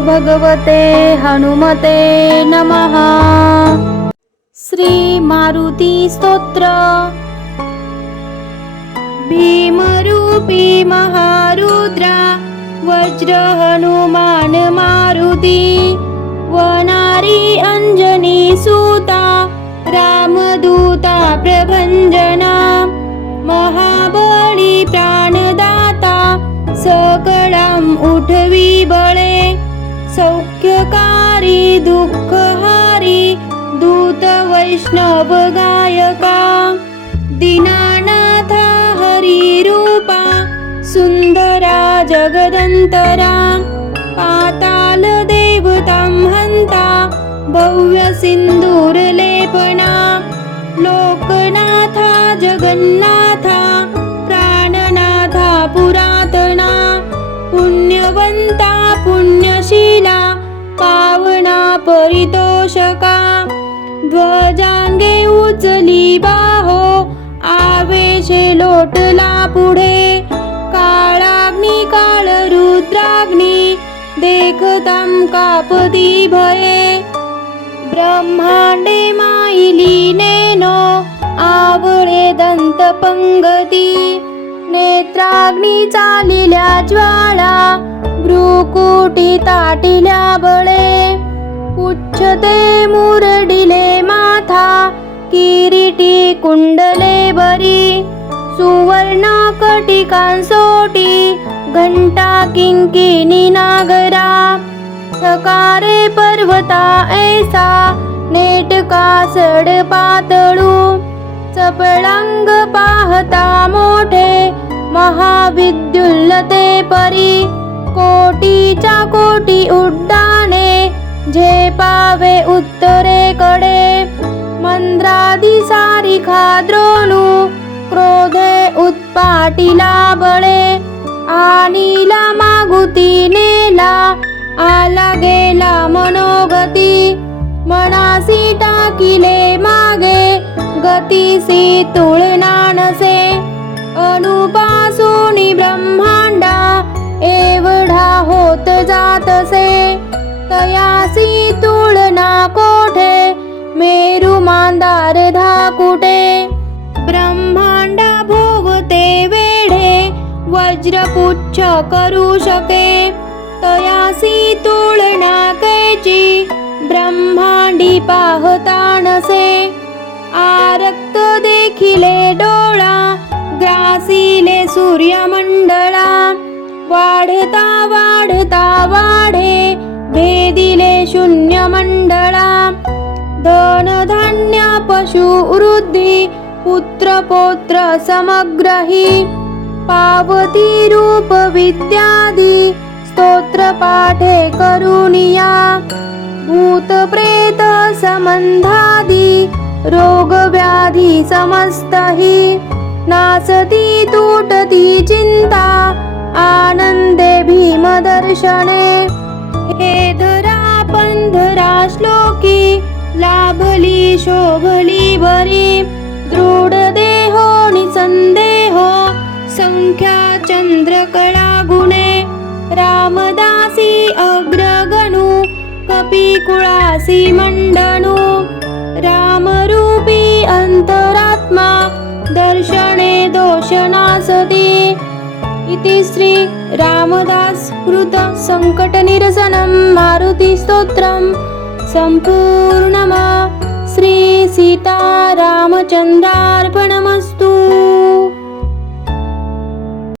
भगवते हनुमते नमः। श्री मारुती स्तोत्र। भीमरूपी महारुद्रा वज्र हनुमान मारुती। वनारी अञ्जनी सूता रामदूता प्रभञ्जना। महाबली प्राणदाता सकळाम उठवी बळे। दुःखहारी दूत वैष्णव गायका। दीनानाथा हरी रूपा सुंदरा जगदंतरा। पाताल देवतां हंता भव्य सिंदूर परितोषका ध्वजांगे उचली बाहो आवेशे लोटला पुढे. काळाग्नी काळ रुद्राग्नी देखतम कापती भये. ब्रह्मांडे माईली नेनो आवळे दंत पंगती. नेत्राग्नी चालिल्या ज्वाळा भ्रुकुटी ताटिल्या बळे. उच्छते मुरडिले माथा किरीटी कुंडले बरी सुवर्ण कटिकांसोटी घंटा किंकिनी नागरा ठकारे पर्वता ऐसा नेटका सड पातळू चपळांग पाहता मोठे महाविद्युल्लते परी कोटीच्या कोटी उड्डाणे झेपावे उत्तरेकडे मंद्रादी सारिखा द्रोणू क्रोधे उत्पाटीला बळे आणीला मागुती नेला आला गेला मनोगती मनासी टाकिले मागे गतीसी तुळना नसे अनुपासून ब्रह्मांडा एवढा होत जातसे. तयासी तुळना कोठे? मेरू मांदार धाकुटे ब्रह्मांडा भोगते वेढे वज्रपुच्छ करू शके. तयासी तुळना कैची ब्रह्मांडी पाहता नसे. आरक्त देखिले डोळा ग्रासिले सूर्यमंडळा. वाढता वाढता वाढे शून्य मंडळा धन धान्य पशु वृद्धी पुत्र पौत्र समग्रही पावती रूप विद्यादी स्तोत्र पाठे करुणिया भूत प्रेत संबंधादी रोग व्याधी समस्तही नासती तुटती चिंता आनंदे भीमदर्शने हे श्लोकी लाभली शोभली बरी दृढ देहो निसंदेहो संख्या चंद्रकळा गुणे रामदासी अग्रगणू कपिकुळासी मंडणू रामरूपी अंतरात्मा दर्शने दोषनासती इति श्री रामदास कृत संकटनिरसनं मारुतिस्तोत्रं सम्पूर्णमा श्री सीतारामचन्द्रार्पणमस्तु